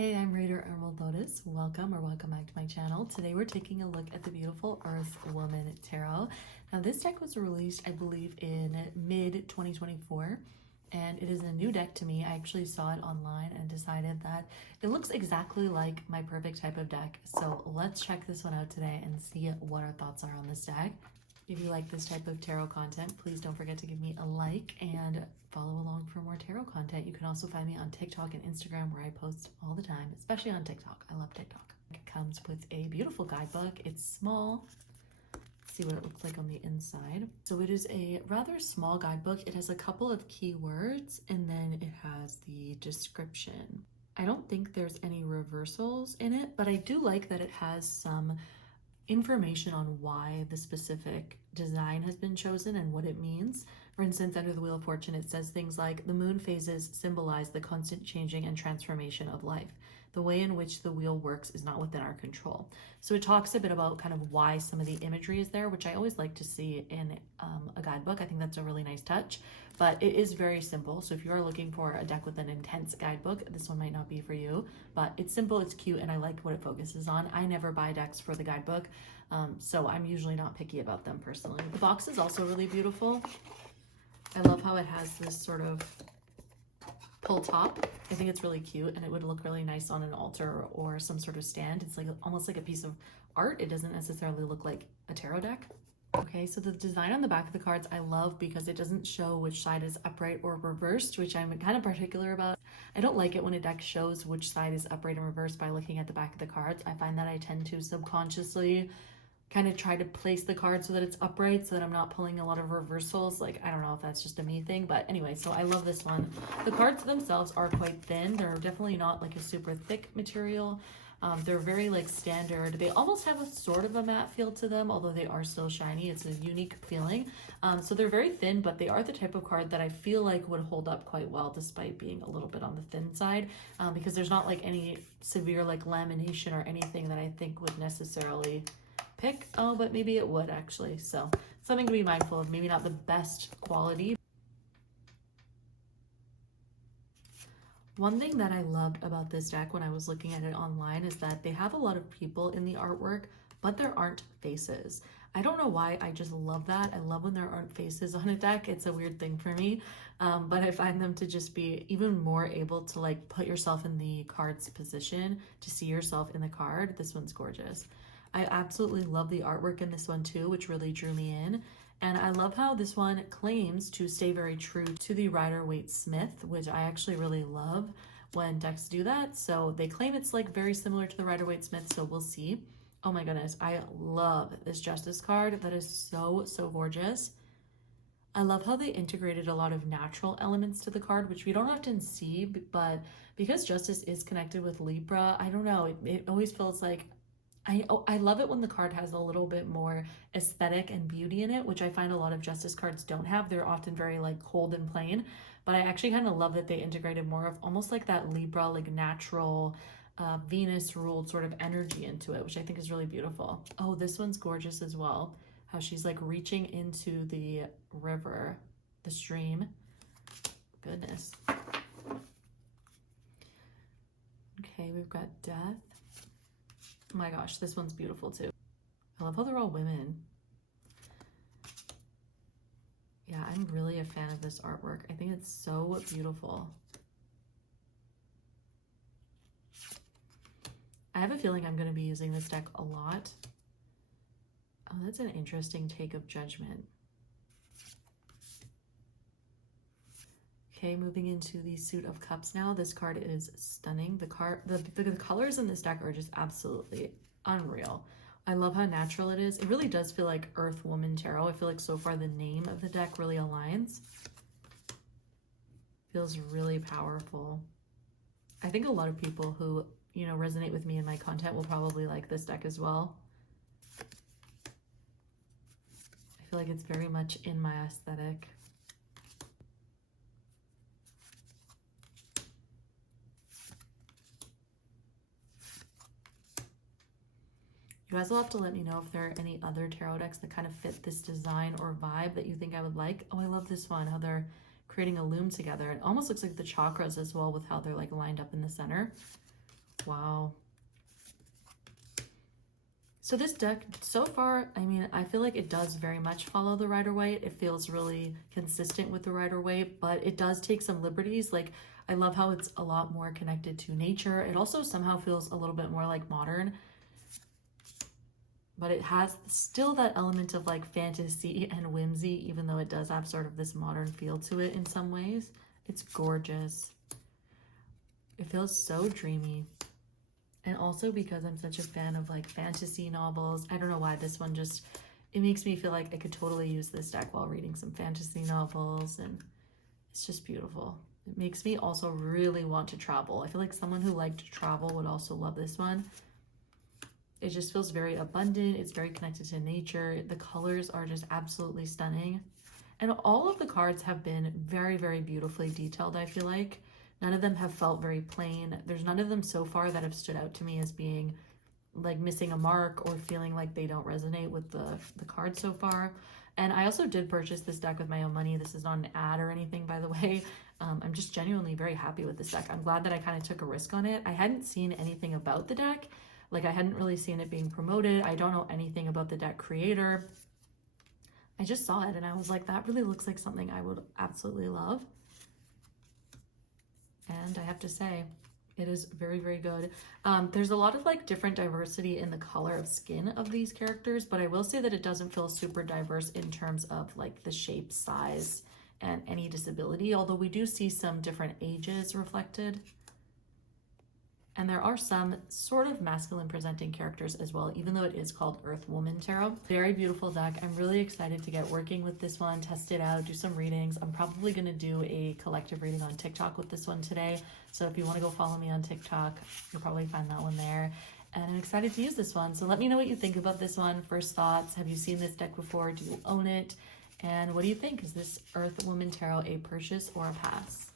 Hey, I'm Raider Emerald Lotus. Welcome back to my channel. Today we're taking a look at the beautiful Earth Woman Tarot. Now this deck was released, I believe, in mid-2024, and it is a new deck to me. I actually saw it online and decided that it looks exactly like my perfect type of deck. So let's check this one out today and see what our thoughts are on this deck. If you like this type of tarot content, please don't forget to give me a like and follow along for more tarot content. You can also find me on TikTok and Instagram where I post all the time, especially on TikTok. I love TikTok. It comes with a beautiful guidebook. It's small. Let's see what it looks like on the inside. So it is a rather small guidebook. It has a couple of keywords and then it has the description. I don't think there's any reversals in it, but I do like that it has some information on why the specific design has been chosen and what it means. For instance, under the Wheel of Fortune, it says things like the moon phases symbolize the constant changing and transformation of life. The way in which the wheel works is not within our control. So it talks a bit about kind of why some of the imagery is there, which I always like to see in a guidebook. I think that's a really nice touch, but it is very simple. So if you are looking for a deck with an intense guidebook, this one might not be for you, but it's simple, it's cute, and I like what it focuses on. I never buy decks for the guidebook, so I'm usually not picky about them personally. The box is also really beautiful. I love how it has this sort of pull top. I think it's really cute and it would look really nice on an altar or some sort of stand. It's like almost like a piece of art. It doesn't necessarily look like a tarot deck. Okay, so the design on the back of the cards I love because it doesn't show which side is upright or reversed, which I'm kind of particular about. I don't like it when a deck shows which side is upright and reversed by looking at the back of the cards. I find that I tend to subconsciously kind of try to place the card so that it's upright so that I'm not pulling a lot of reversals. Like, I don't know if that's just a me thing, but anyway, so I love this one. The cards themselves are quite thin. They're definitely not like a super thick material. They're very like standard. They almost have a sort of a matte feel to them, although they are still shiny. It's a unique feeling. So they're very thin, but they are the type of card that I feel like would hold up quite well despite being a little bit on the thin side, because there's not like any severe like lamination or anything that I think would necessarily pick. Oh, but maybe it would actually. So something to be mindful of. Maybe not the best quality. One thing that I loved about this deck when I was looking at it online is that they have a lot of people in the artwork, but there aren't faces. I don't know why, I just love that. I love when there aren't faces on a deck. It's a weird thing for me, but I find them to just be even more able to like put yourself in the card's position to see yourself in the card. This one's gorgeous. I absolutely love the artwork in this one too, which really drew me in. And I love how this one claims to stay very true to the Rider-Waite-Smith, which I actually really love when decks do that. So they claim it's like very similar to the Rider-Waite-Smith, so we'll see. Oh my goodness, I love this Justice card. That is so, so gorgeous. I love how they integrated a lot of natural elements to the card, which we don't often see, but because Justice is connected with Libra, I don't know, it always feels like I love it when the card has a little bit more aesthetic and beauty in it, which I find a lot of Justice cards don't have. They're often very like cold and plain, but I actually kind of love that they integrated more of almost like that Libra, like natural Venus ruled sort of energy into it, which I think is really beautiful. Oh, this one's gorgeous as well. How she's like reaching into the river, the stream. Goodness. Okay, we've got Death. Oh my gosh, this one's beautiful too. I love how they're all women. Yeah, I'm really a fan of this artwork. I think it's so beautiful. I have a feeling I'm going to be using this deck a lot. Oh, that's an interesting take of Judgment. Okay, moving into the Suit of Cups now. This card is stunning. The colors in this deck are just absolutely unreal. I love how natural it is. It really does feel like Earth Woman Tarot. I feel like so far the name of the deck really aligns. Feels really powerful. I think a lot of people who, you know, resonate with me in my content will probably like this deck as well. I feel like it's very much in my aesthetic. You guys will have to let me know if there are any other tarot decks that kind of fit this design or vibe that you think I would like. Oh, I love this one, how they're creating a loom together. It almost looks like the chakras as well with how they're like lined up in the center. Wow. So this deck, so far, I mean, I feel like it does very much follow the Rider-Waite. It feels really consistent with the Rider-Waite, but it does take some liberties. Like, I love how it's a lot more connected to nature. It also somehow feels a little bit more like modern, but it has still that element of like fantasy and whimsy, even though it does have sort of this modern feel to it in some ways. It's gorgeous. It feels so dreamy. And also because I'm such a fan of like fantasy novels, I don't know why this one just, it makes me feel like I could totally use this deck while reading some fantasy novels, and it's just beautiful. It makes me also really want to travel. I feel like someone who liked to travel would also love this one. It just feels very abundant. It's very connected to nature. The colors are just absolutely stunning. And all of the cards have been very, very beautifully detailed, I feel like. None of them have felt very plain. There's none of them so far that have stood out to me as being like missing a mark or feeling like they don't resonate with the card so far. And I also did purchase this deck with my own money. This is not an ad or anything, by the way. I'm just genuinely very happy with this deck. I'm glad that I kind of took a risk on it. I hadn't seen anything about the deck. Like, I hadn't really seen it being promoted. I don't know anything about the deck creator. I just saw it and I was like, that really looks like something I would absolutely love. And I have to say, it is very, very good. There's a lot of like different diversity in the color of skin of these characters, but I will say that it doesn't feel super diverse in terms of like the shape, size, and any disability, although we do see some different ages reflected. And there are some sort of masculine presenting characters as well, even though it is called Earth Woman Tarot. Very beautiful deck. I'm really excited to get working with this one, test it out, do some readings. I'm probably going to do a collective reading on TikTok with this one today. So if you want to go follow me on TikTok, you'll probably find that one there. And I'm excited to use this one. So let me know what you think about this one. First thoughts. Have you seen this deck before? Do you own it? And what do you think? Is this Earth Woman Tarot a purchase or a pass?